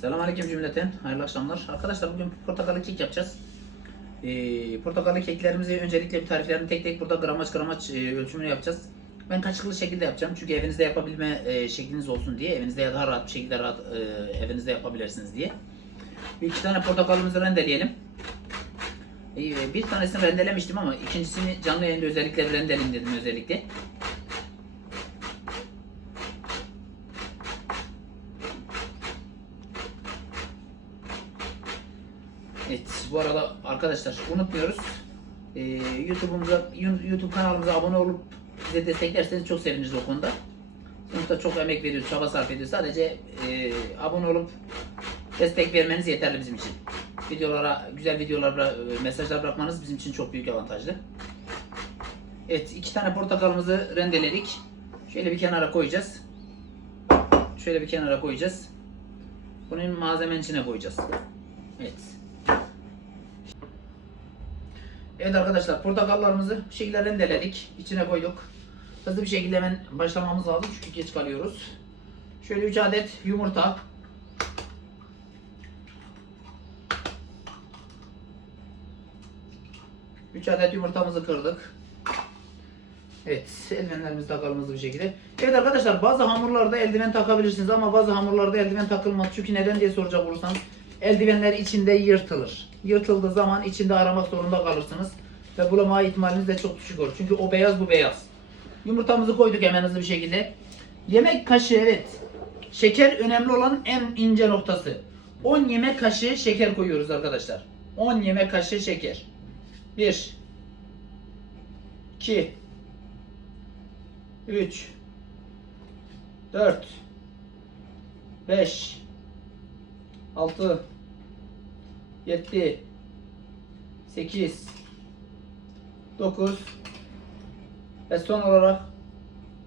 Selamünaleyküm cümleten. Hayırlı akşamlar. Arkadaşlar bugün portakallı kek yapacağız. Ee, portakallı keklerimizi öncelikle tariflerini tek tek burada gramaj gramaj e, ölçümünü yapacağız. Ben kaçıklı şekilde yapacağım. Çünkü evinizde yapabilme e, şekliniz olsun diye. Evinizde daha rahat bir şekilde rahat e, evinizde yapabilirsiniz diye. Bir iki tane portakalımızı rendeleyelim. Ee, bir tanesini rendelemiştim ama ikincisini canlı yayında özellikle bir rendeleyim dedim özellikle. Evet bu arada arkadaşlar unutmuyoruz. Ee, YouTube'umuza YouTube kanalımıza abone olup bize desteklerseniz çok seviniriz o konuda. Sonuçta çok emek veriyoruz, çaba sarf ediyoruz. Sadece e, abone olup destek vermeniz yeterli bizim için. Videolara, güzel videolar, bıra- mesajlar bırakmanız bizim için çok büyük avantajlı. Evet, iki tane portakalımızı rendeledik. Şöyle bir kenara koyacağız. Şöyle bir kenara koyacağız. Bunun malzemenin içine koyacağız. Evet. Evet arkadaşlar portakallarımızı bu şekilde rendeledik. içine koyduk. Hızlı bir şekilde hemen başlamamız lazım çünkü geç kalıyoruz. Şöyle 3 adet yumurta. Üç adet yumurtamızı kırdık. Evet, eldivenlerimizi takalım hızlı bir şekilde. Evet arkadaşlar bazı hamurlarda eldiven takabilirsiniz ama bazı hamurlarda eldiven takılmaz. Çünkü neden diye soracak olursanız eldivenler içinde yırtılır. Yırtıldığı zaman içinde aramak zorunda kalırsınız. Ve bulama ihtimaliniz de çok düşük olur. Çünkü o beyaz bu beyaz. Yumurtamızı koyduk hemen hızlı bir şekilde. Yemek kaşığı evet. Şeker önemli olan en ince noktası. 10 yemek kaşığı şeker koyuyoruz arkadaşlar. 10 yemek kaşığı şeker. 1 2 3 4 5 6 7 8 9 ve son olarak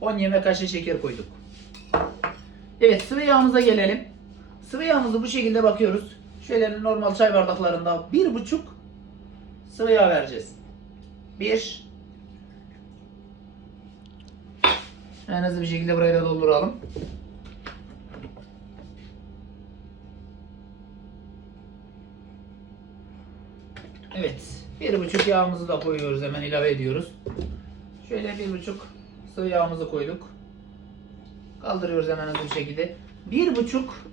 10 yemek kaşığı şeker koyduk. Evet sıvı yağımıza gelelim. Sıvı yağımızı bu şekilde bakıyoruz. Şöyle normal çay bardaklarında bir buçuk sıvı yağ vereceğiz. Bir en hızlı bir şekilde burayı da dolduralım. Evet. Bir buçuk yağımızı da koyuyoruz hemen ilave ediyoruz. Şöyle bir buçuk sıvı yağımızı koyduk. Kaldırıyoruz hemen hızlı bir şekilde. Bir buçuk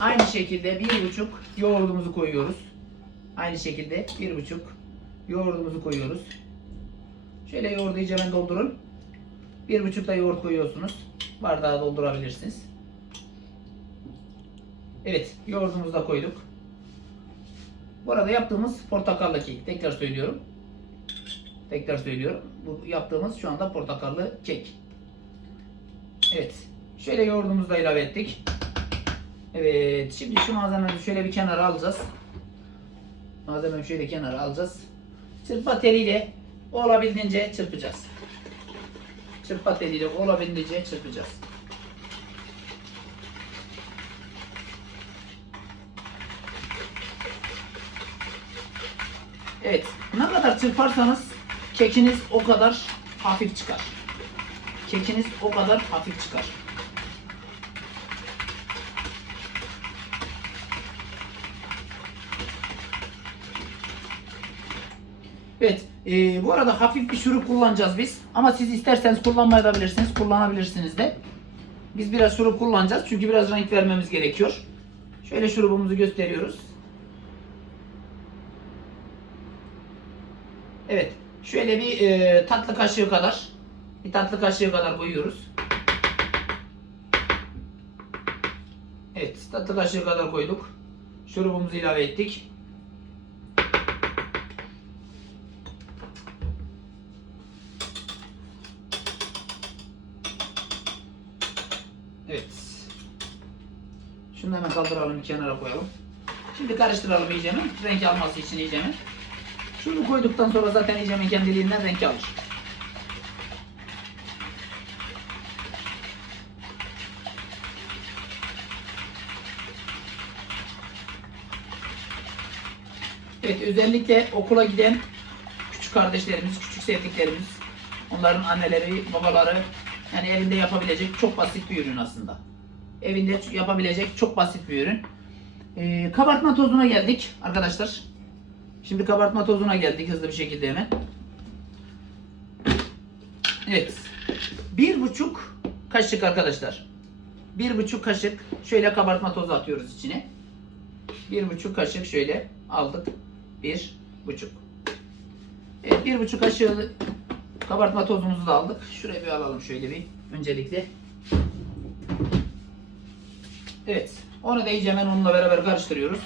aynı şekilde bir buçuk yoğurdumuzu koyuyoruz. Aynı şekilde bir buçuk yoğurdumuzu koyuyoruz. Şöyle yoğurdu iyice hemen doldurun. Bir buçuk da yoğurt koyuyorsunuz. Bardağa doldurabilirsiniz. Evet yoğurdumuzu da koyduk. Bu arada yaptığımız portakallı kek. Tekrar söylüyorum. Tekrar söylüyorum. Bu yaptığımız şu anda portakallı kek. Evet. Şöyle yoğurdumuzu da ilave ettik. Evet. Şimdi şu malzemeyi şöyle bir kenara alacağız. Malzemeyi şöyle kenara alacağız. Çırpma teliyle olabildiğince çırpacağız. Çırpma teliyle olabildiğince çırpacağız. Evet. Ne kadar çırparsanız kekiniz o kadar hafif çıkar. Kekiniz o kadar hafif çıkar. Evet. e, bu arada hafif bir şurup kullanacağız biz. Ama siz isterseniz kullanmayabilirsiniz. Kullanabilirsiniz de. Biz biraz şurup kullanacağız. Çünkü biraz renk vermemiz gerekiyor. Şöyle şurubumuzu gösteriyoruz. Evet. Şöyle bir e, tatlı kaşığı kadar bir tatlı kaşığı kadar koyuyoruz. Evet. Tatlı kaşığı kadar koyduk. Şurubumuzu ilave ettik. Evet. Şunu hemen kaldıralım kenara koyalım. Şimdi karıştıralım iyice mi? Renk alması için iyice mi? Şunu koyduktan sonra zaten iyice kendiliğinden renk alır. Evet özellikle okula giden küçük kardeşlerimiz, küçük sevdiklerimiz, onların anneleri, babaları yani evinde yapabilecek çok basit bir ürün aslında. Evinde yapabilecek çok basit bir ürün. Ee, kabartma tozuna geldik arkadaşlar. Şimdi kabartma tozuna geldik hızlı bir şekilde hemen. Evet. Bir buçuk kaşık arkadaşlar. Bir buçuk kaşık şöyle kabartma tozu atıyoruz içine. Bir buçuk kaşık şöyle aldık. Bir buçuk. Evet bir buçuk kaşığı kabartma tozumuzu da aldık. Şuraya bir alalım şöyle bir öncelikle. Evet. Onu da iyice hemen onunla beraber karıştırıyoruz.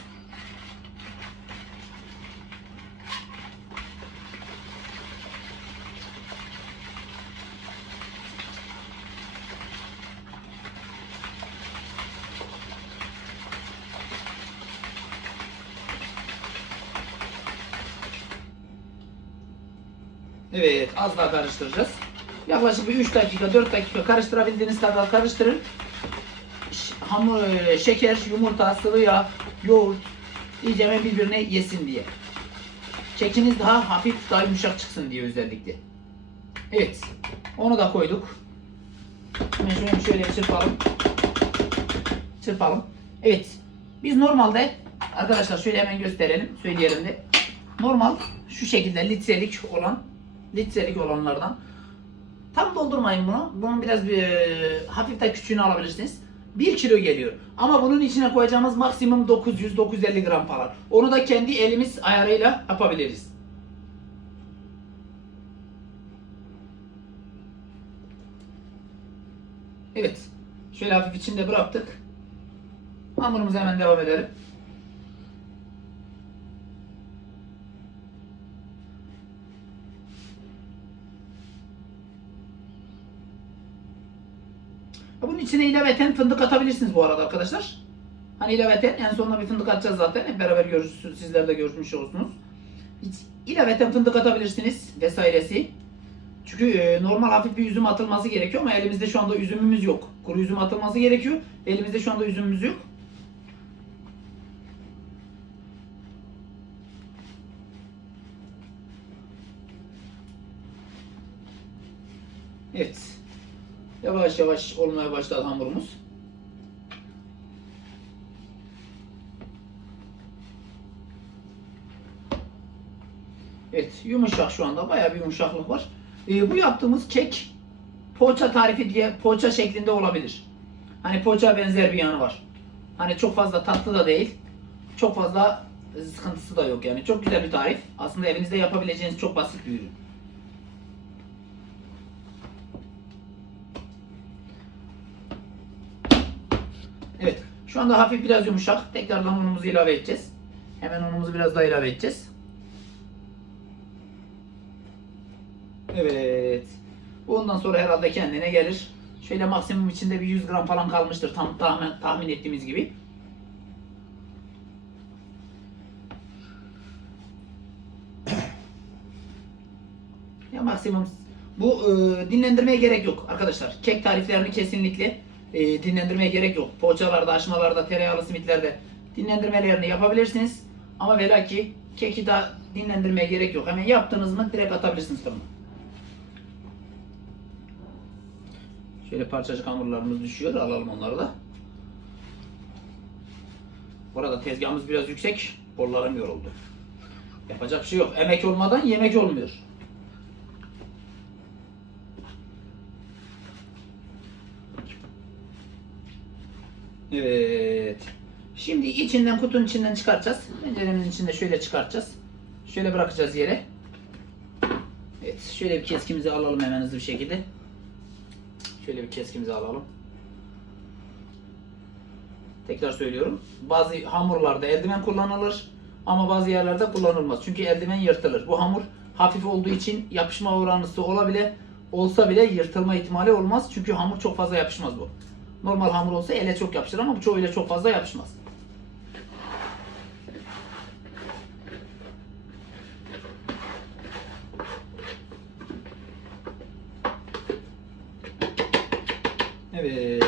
Evet, az daha karıştıracağız. Yaklaşık bir 3 dakika, 4 dakika karıştırabildiğiniz kadar karıştırın. Hamur, e, şeker, yumurta, sıvı yağ, yoğurt iyice birbirine yesin diye. Kekiniz daha hafif, daha yumuşak çıksın diye özellikle. Evet, onu da koyduk. Şöyle, şöyle çırpalım. Çırpalım. Evet, biz normalde arkadaşlar şöyle hemen gösterelim, söyleyelim de. Normal şu şekilde litrelik olan litrelik olanlardan tam doldurmayın bunu. Bunun biraz bir e, hafif küçüğünü alabilirsiniz. 1 kilo geliyor. Ama bunun içine koyacağımız maksimum 900-950 gram falan. Onu da kendi elimiz ayarıyla yapabiliriz. Evet. Şöyle hafif içinde bıraktık. Hamurumuza hemen devam edelim. İçine ilaveten fındık atabilirsiniz bu arada arkadaşlar. Hani ilaveten en sonunda bir fındık atacağız zaten. Hep beraber görürsünüz. Sizler de görmüş olursunuz. İlaveten fındık atabilirsiniz vesairesi. Çünkü e, normal hafif bir üzüm atılması gerekiyor ama elimizde şu anda üzümümüz yok. Kuru üzüm atılması gerekiyor. Elimizde şu anda üzümümüz yok. Evet. Yavaş yavaş olmaya başladı hamurumuz. Evet yumuşak şu anda bayağı bir yumuşaklık var. Ee, bu yaptığımız kek poğaça tarifi diye poğaça şeklinde olabilir. Hani poğaça benzer bir yanı var. Hani çok fazla tatlı da değil. Çok fazla sıkıntısı da yok yani. Çok güzel bir tarif. Aslında evinizde yapabileceğiniz çok basit bir ürün. Evet. Şu anda hafif biraz yumuşak. Tekrardan unumuzu ilave edeceğiz. Hemen unumuzu biraz daha ilave edeceğiz. Evet. Ondan sonra herhalde kendine gelir. Şöyle maksimum içinde bir 100 gram falan kalmıştır. Tam tahmin, tahmin ettiğimiz gibi. Ya maksimum bu e, dinlendirmeye gerek yok arkadaşlar. Kek tariflerini kesinlikle e, dinlendirmeye gerek yok. Poğaçalarda, açmalarda, tereyağlı simitlerde dinlendirmelerini yapabilirsiniz. Ama vela ki keki de dinlendirmeye gerek yok. Hemen yaptınız mı direkt atabilirsiniz fırına. Şöyle parçacık hamurlarımız düşüyor. Alalım onları da. Bu arada tezgahımız biraz yüksek. Kollarım yoruldu. Yapacak bir şey yok. Emek olmadan yemek olmuyor. Evet. Şimdi içinden kutunun içinden çıkartacağız. Tenceremizin içinde şöyle çıkartacağız. Şöyle bırakacağız yere. Evet. Şöyle bir keskimizi alalım hemen hızlı bir şekilde. Şöyle bir keskimizi alalım. Tekrar söylüyorum. Bazı hamurlarda eldiven kullanılır ama bazı yerlerde kullanılmaz. Çünkü eldiven yırtılır. Bu hamur hafif olduğu için yapışma oranısı olabilir. Olsa bile yırtılma ihtimali olmaz. Çünkü hamur çok fazla yapışmaz bu. Normal hamur olsa ele çok yapışır ama bu çoğuyla çok fazla yapışmaz. Evet.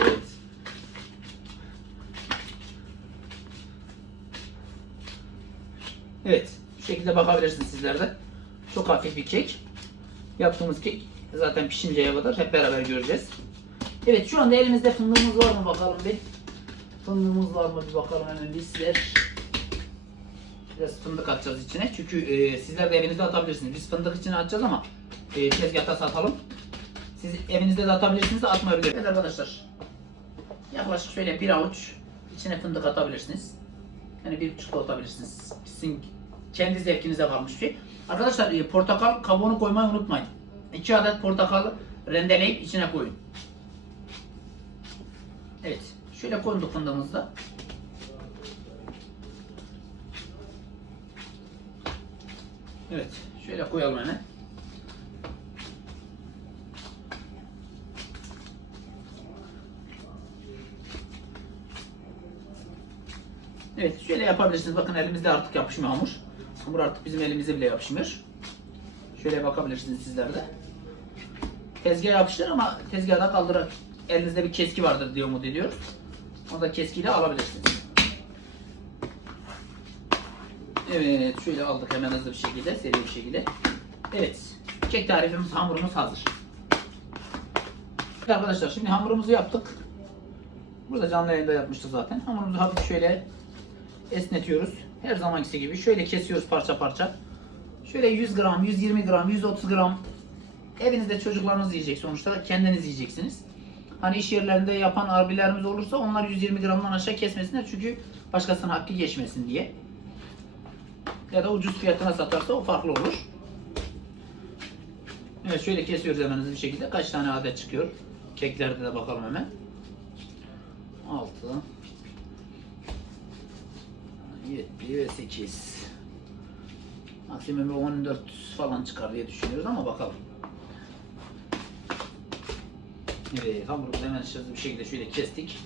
Evet. Bu şekilde bakabilirsiniz sizler de. Çok hafif bir kek. Yaptığımız kek zaten pişinceye kadar hep beraber göreceğiz. Evet şu anda elimizde fındığımız var mı bakalım bir. Fındığımız var mı bir bakalım hemen bizler. Biraz fındık atacağız içine. Çünkü e, sizler de evinizde atabilirsiniz. Biz fındık içine atacağız ama e, tezgahta satalım. Siz evinizde de atabilirsiniz de atmayabilirsiniz. Evet arkadaşlar. Yaklaşık şöyle bir avuç içine fındık atabilirsiniz. Yani bir buçuk atabilirsiniz. Sizin kendi zevkinize kalmış bir şey. Arkadaşlar e, portakal kabuğunu koymayı unutmayın. 2 adet portakalı rendeleyip içine koyun. Şöyle koyduk fındığımızı da. Evet. Şöyle koyalım hemen. Evet şöyle yapabilirsiniz. Bakın elimizde artık yapışmıyor hamur. Hamur artık bizim elimize bile yapışmıyor. Şöyle bakabilirsiniz sizler de. Tezgaha yapışır ama tezgahda kaldırarak elinizde bir keski vardır diye umut ediyoruz. Onu da keskiyle alabilirsiniz. Evet şöyle aldık hemen hızlı bir şekilde seri bir şekilde. Evet kek tarifimiz hamurumuz hazır. Evet arkadaşlar şimdi hamurumuzu yaptık. Burada canlı yayında yapmıştık zaten. Hamurumuzu hafif şöyle esnetiyoruz. Her zamanki gibi şöyle kesiyoruz parça parça. Şöyle 100 gram, 120 gram, 130 gram evinizde çocuklarınız yiyecek sonuçta kendiniz yiyeceksiniz. Hani iş yerlerinde yapan abilerimiz olursa onlar 120 gramdan aşağı kesmesinler çünkü başkasının hakkı geçmesin diye. Ya da ucuz fiyatına satarsa o farklı olur. Evet şöyle kesiyoruz hemen bir şekilde. Kaç tane adet çıkıyor? Keklerde de bakalım hemen. 6 7 ve 8 Maksimum 14 falan çıkar diye düşünüyoruz ama bakalım. Evet hamurumuzu hemen hızlı bir şekilde şöyle kestik.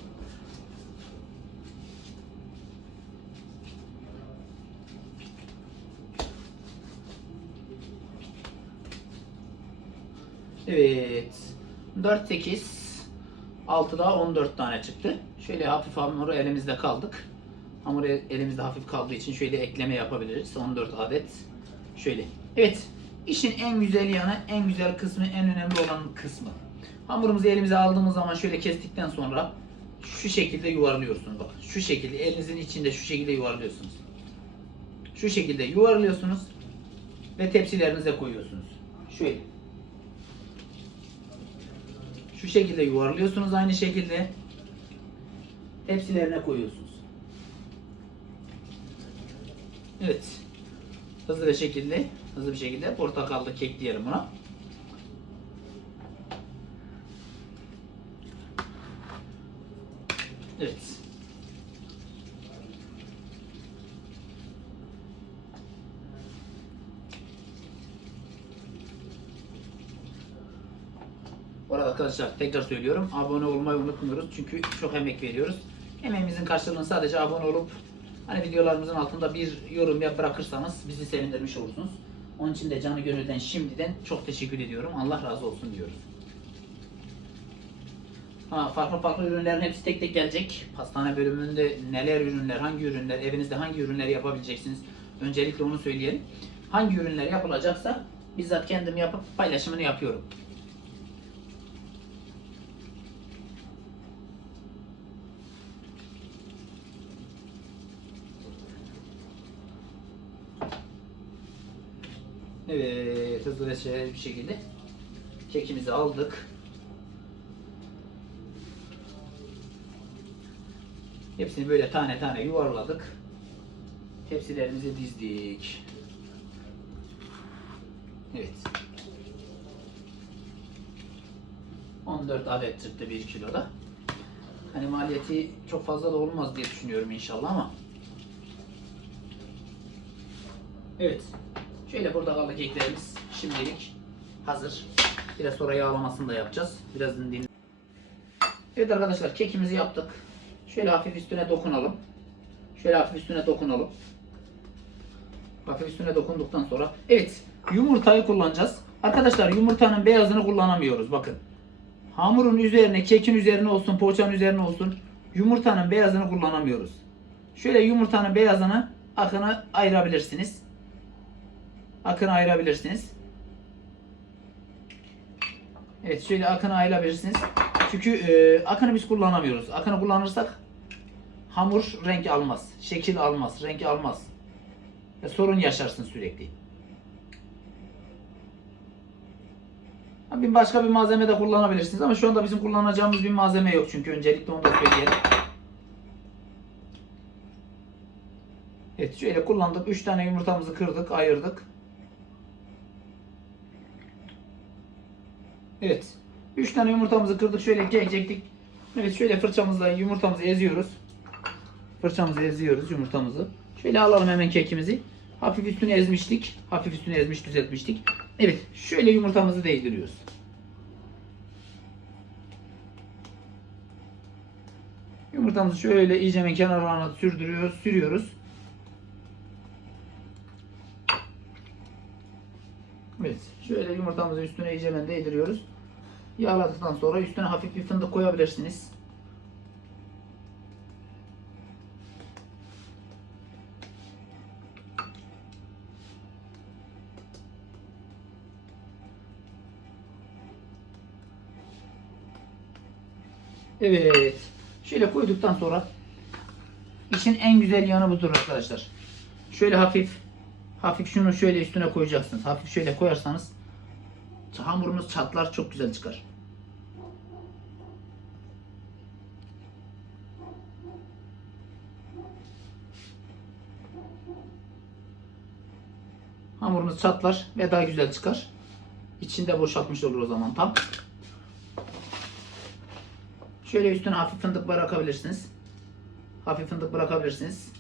Evet. 4 8 6'da 14 tane çıktı. Şöyle hafif hamuru elimizde kaldık. Hamur el- elimizde hafif kaldığı için şöyle ekleme yapabiliriz. 14 adet. Şöyle. Evet. İşin en güzel yanı, en güzel kısmı, en önemli olan kısmı. Hamurumuzu elimize aldığımız zaman şöyle kestikten sonra şu şekilde yuvarlıyorsunuz. Bak şu şekilde elinizin içinde şu şekilde yuvarlıyorsunuz. Şu şekilde yuvarlıyorsunuz ve tepsilerinize koyuyorsunuz. Şöyle. Şu şekilde yuvarlıyorsunuz aynı şekilde. Tepsilerine koyuyorsunuz. Evet. Hızlı bir şekilde, hızlı bir şekilde portakallı kek diyelim buna. Evet. Bu arada arkadaşlar tekrar söylüyorum abone olmayı unutmuyoruz çünkü çok emek veriyoruz. Emeğimizin karşılığını sadece abone olup hani videolarımızın altında bir yorum yap bırakırsanız bizi sevindirmiş olursunuz. Onun için de canı gönülden şimdiden çok teşekkür ediyorum. Allah razı olsun diyoruz. Ha, farklı farklı ürünlerin hepsi tek tek gelecek. Pastane bölümünde neler ürünler, hangi ürünler, evinizde hangi ürünleri yapabileceksiniz? Öncelikle onu söyleyelim. Hangi ürünler yapılacaksa bizzat kendim yapıp paylaşımını yapıyorum. Evet, hızlı ve bir şekilde kekimizi aldık. Hepsini böyle tane tane yuvarladık. Tepsilerimizi dizdik. Evet. 14 adet çıktı 1 kiloda. Hani maliyeti çok fazla da olmaz diye düşünüyorum inşallah ama. Evet. Şöyle portakallı keklerimiz şimdilik hazır. Biraz sonra yağlamasını da yapacağız. Biraz din. Evet arkadaşlar kekimizi yaptık. Şöyle hafif üstüne dokunalım. Şöyle hafif üstüne dokunalım. Hafif üstüne dokunduktan sonra evet yumurtayı kullanacağız. Arkadaşlar yumurtanın beyazını kullanamıyoruz bakın. Hamurun üzerine, kekin üzerine olsun, poğaçanın üzerine olsun yumurtanın beyazını kullanamıyoruz. Şöyle yumurtanın beyazını akını ayırabilirsiniz. Akını ayırabilirsiniz. Evet şöyle akını ayırabilirsiniz. Çünkü e, akını biz kullanamıyoruz. Akını kullanırsak hamur renk almaz. Şekil almaz. Renk almaz. Ve sorun yaşarsın sürekli. Bir başka bir malzeme de kullanabilirsiniz ama şu anda bizim kullanacağımız bir malzeme yok çünkü öncelikle onu da söyleyelim. Evet şöyle kullandık. 3 tane yumurtamızı kırdık, ayırdık. Evet. 3 tane yumurtamızı kırdık. Şöyle gelecektik. Evet şöyle fırçamızla yumurtamızı eziyoruz. Fırçamızı eziyoruz yumurtamızı. Şöyle alalım hemen kekimizi. Hafif üstünü ezmiştik. Hafif üstünü ezmiş düzeltmiştik. Evet şöyle yumurtamızı değdiriyoruz. Yumurtamızı şöyle iyice kenarlarına sürdürüyoruz, sürüyoruz. Evet, şöyle yumurtamızı üstüne iyice değdiriyoruz. Yağladıktan sonra üstüne hafif bir fındık koyabilirsiniz. Evet. Şöyle koyduktan sonra işin en güzel yanı budur arkadaşlar. Şöyle hafif hafif şunu şöyle üstüne koyacaksınız. Hafif şöyle koyarsanız hamurumuz çatlar çok güzel çıkar. Hamurumuz çatlar ve daha güzel çıkar. İçinde boşaltmış olur o zaman tam. Şöyle üstüne hafif fındık bırakabilirsiniz. Hafif fındık bırakabilirsiniz.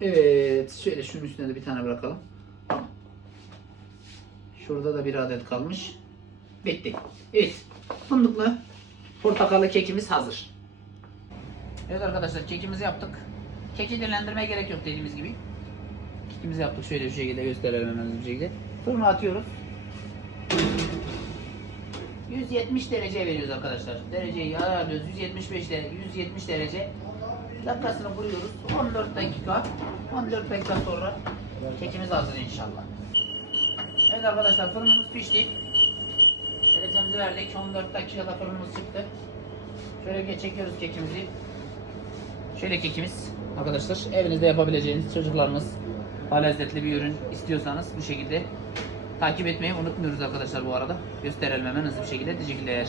Evet, şöyle şunun üstüne de bir tane bırakalım. Şurada da bir adet kalmış. Bitti. Evet, fındıklı portakallı kekimiz hazır. Evet arkadaşlar, kekimizi yaptık. Keki dinlendirmeye gerek yok dediğimiz gibi. Kekimizi yaptık şöyle bir şekilde gösterelim hemen bir şekilde. Fırına atıyoruz. 170 derece veriyoruz arkadaşlar. Dereceyi ayarlıyoruz. 175 derece, 170 derece. Dakikasını vuruyoruz. 14 dakika. 14 dakika sonra kekimiz hazır inşallah. Evet arkadaşlar fırınımız pişti. Derecemizi verdik. 14 dakikada fırınımız çıktı. Şöyle çekiyoruz kekimizi. Şöyle kekimiz arkadaşlar evinizde yapabileceğiniz çocuklarınız daha lezzetli bir ürün istiyorsanız bu şekilde takip etmeyi unutmuyoruz arkadaşlar bu arada. Gösterelim hemen hızlı bir şekilde. Teşekkürler.